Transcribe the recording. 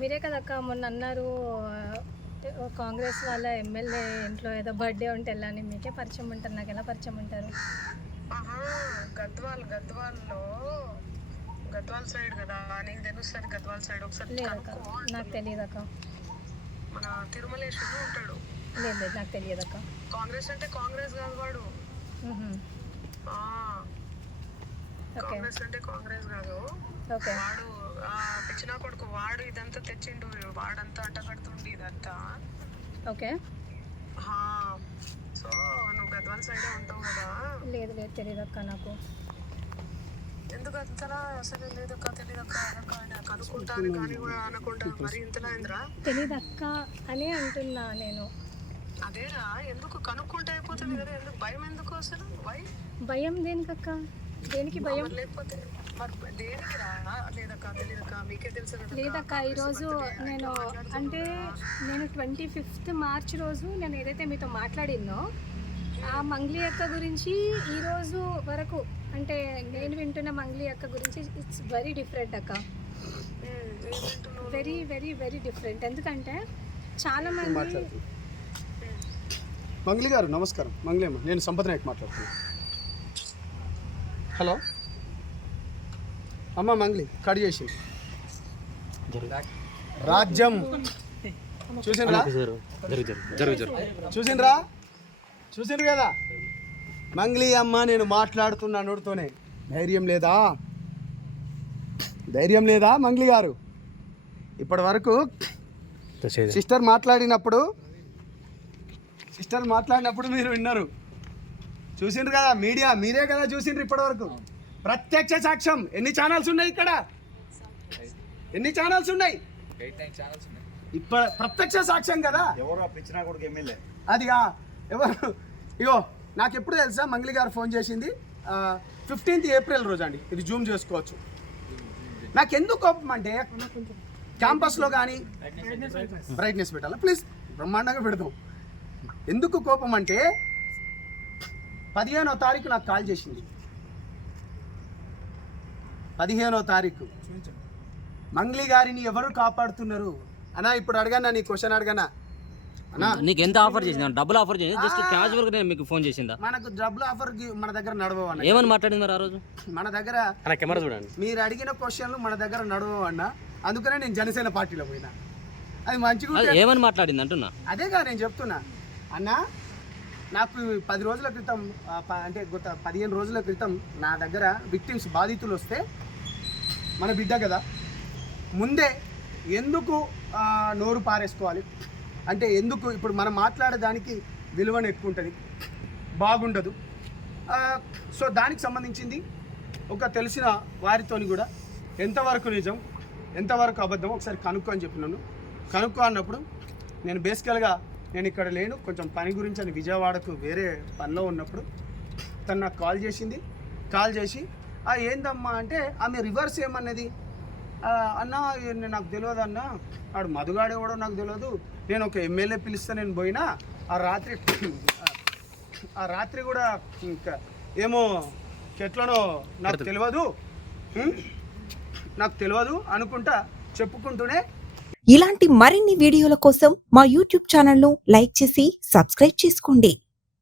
మీరే కదక్క మొన్న అన్నారు కాంగ్రెస్ వాళ్ళ ఎమ్మెల్యే ఇంట్లో ఏదో బర్త్డే ఉంటే వెళ్ళాలని. మీకే పరిచయం ఉంటారు, నాకు ఎలా పరిచయం ఉంటారు? గద్వాల్ సైడ్ కదా, నీకు తెలుస్తుంది. గద్వాల్ సైడ్ ఒకసారి లేదక్క, నాకు తెలియదు అక్క. మన తిరుమలేశ్వరుడు ఉంటాడు. లేదు నాకు తెలియదు అక్క. కాంగ్రెస్ అంటే కాంగ్రెస్ కాదు వాడు. కాంగ్రెస్ అంటే కాంగ్రెస్ కాదు వాడు. పిచ్చినా కొడుకు వాడు. ఇదంతా తెచ్చిండు వాడంతా అంటగడుతుండి ఇదంతా. ఓకే. సో నువ్వు గద్వాల్ సైడే ఉంటావు కదా? లేదు తెలియదు అక్క నాకు. ఎందుకు అంతలా అసలు లేదక్క, తెలియదక్క కనుక్కుంటాను కానీ కూడా అనకుండా మరి ఇంతలా ఏంద్రా? తెలియదు అక్క అని అంటున్నా నేను. అదేరా, ఎందుకు కనుక్కుంటే అయిపోతుంది కదా, ఎందుకు భయం? ఎందుకు అసలు భయం దేనికక్క? దేనికి భయం? లేకపోతే మరి దేనికి రా? లేదక్క తెలియదక్క, మీకే తెలుసు కదా. లేదక్క, ఈరోజు నేను 25th మార్చ్ రోజు నేను ఏదైతే మీతో మాట్లాడినో ఆ మంగ్లీ అక్క గురించి ఈరోజు వరకు అంటే నేను వింటున్న మంగ్లీ అక్క గురించి ఇట్స్ వెరీ డిఫరెంట్ అక్క. Very very very different. ఎందుకంటే చాలా మంది. మంగ్లీ గారు నమస్కారం. మంగ్లీ అమ్మ, నేను సంపత్ నాయక్ మాట్లాడుతున్నాను. హలో అమ్మ, మంగ్లీ కట్ చేసి రాజ్యం చూసిండ్రు కదా మంగ్లీ అమ్మ, నేను మాట్లాడుతున్నా నోటితోనే. ధైర్యం లేదా మంగ్లీ గారు? ఇప్పటి వరకు సిస్టర్ మాట్లాడినప్పుడు మీరు విన్నారు, చూసిండ్రు కదా. మీడియా మీరే కదా చూసిండ్రు ఇప్పటి వరకు. ప్రత్యక్ష సాక్ష్యం. ఎన్ని ఛానల్స్ ఉన్నాయి ఇక్కడ? ఎన్ని ఛానల్స్ ఉన్నాయి? ఇప్పుడు ప్రత్యక్ష సాక్ష్యం కదా. అదిగా ఎవరు? ఇగో నాకు ఎప్పుడు తెలుసా మంగ్లీ గారు ఫోన్ చేసింది 15th ఏప్రిల్ రోజు అండి. ఇది జూమ్ చేసుకోవచ్చు. నాకు ఎందుకు కోపం అంటే క్యాంపస్లో కానీ బ్రైట్నెస్ పెట్టాలా ప్లీజ్, బ్రహ్మాండంగా పెడతాం. ఎందుకు కోపం అంటే 15వ తారీఖు నాకు కాల్ చేసింది. 15వ తారీఖు మంగ్లీ గారిని ఎవరు కాపాడుతున్నారు అన్నా? ఇప్పుడు అడగనా, నీ క్వశ్చన్ అడగనా అన్నా? నీకు ఎంత ఆఫర్ చేసింది? డబ్బులు ఆఫర్ చేసింది? జస్ట్ క్యాజువల్ గా నేను మీకు ఫోన్ చేసిందా? మనకు డబ్బులు ఆఫర్ మన దగ్గర నడవన్నా. ఏమని మాట్లాడింది మరి ఆ రోజు? మన దగ్గర కెమెరా చూడండి, మీరు అడిగిన క్వశ్చన్లు మన దగ్గర నడవన్నా. అందుకనే నేను జనసేన పార్టీలో పోయినా. అది మంచిగా ఏమని మాట్లాడింది అంటున్నా. అదేగా నేను చెప్తున్నా అన్నా. నాకు 10 రోజుల క్రితం అంటే గత 15 రోజుల క్రితం నా దగ్గర విక్టిమ్స్ బాధితులు వస్తే, మన బిడ్డ కదా, ముందే ఎందుకు నోరు పారేసుకోవాలి అంటే, ఎందుకు ఇప్పుడు మనం మాట్లాడేదానికి విలువను ఎక్కువ ఉంటుంది, బాగుండదు. సో దానికి సంబంధించింది ఒక తెలిసిన వారితోని కూడా ఎంతవరకు నిజం ఎంతవరకు అబద్ధం ఒకసారి కనుక్కో అని చెప్పినాను. కనుక్కో అన్నప్పుడు నేను బేసికల్గా నేను ఇక్కడ లేను, కొంచెం పని గురించి అని విజయవాడకు వేరే పనిలో ఉన్నప్పుడు తను నాకు కాల్ చేసింది. కాల్ చేసి ఏందమ్మా అంటే ఆమె రివర్స్ ఏమన్నది, అన్న నాకు తెలియదు అన్న, ఆడు మధుగాడు ఎవడో నాకు తెలియదు, నేను ఒక ఎమ్మెల్యే పిలిస్తే నేను పోయినా, ఆ రాత్రి కూడా ఇంకా ఏమో ఎట్లనో నాకు తెలియదు అనుకుంటా చెప్పుకుంటూనే. ఇలాంటి మరిన్ని వీడియోల కోసం మా యూట్యూబ్ ఛానల్ను లైక్ చేసి సబ్స్క్రైబ్ చేసుకోండి.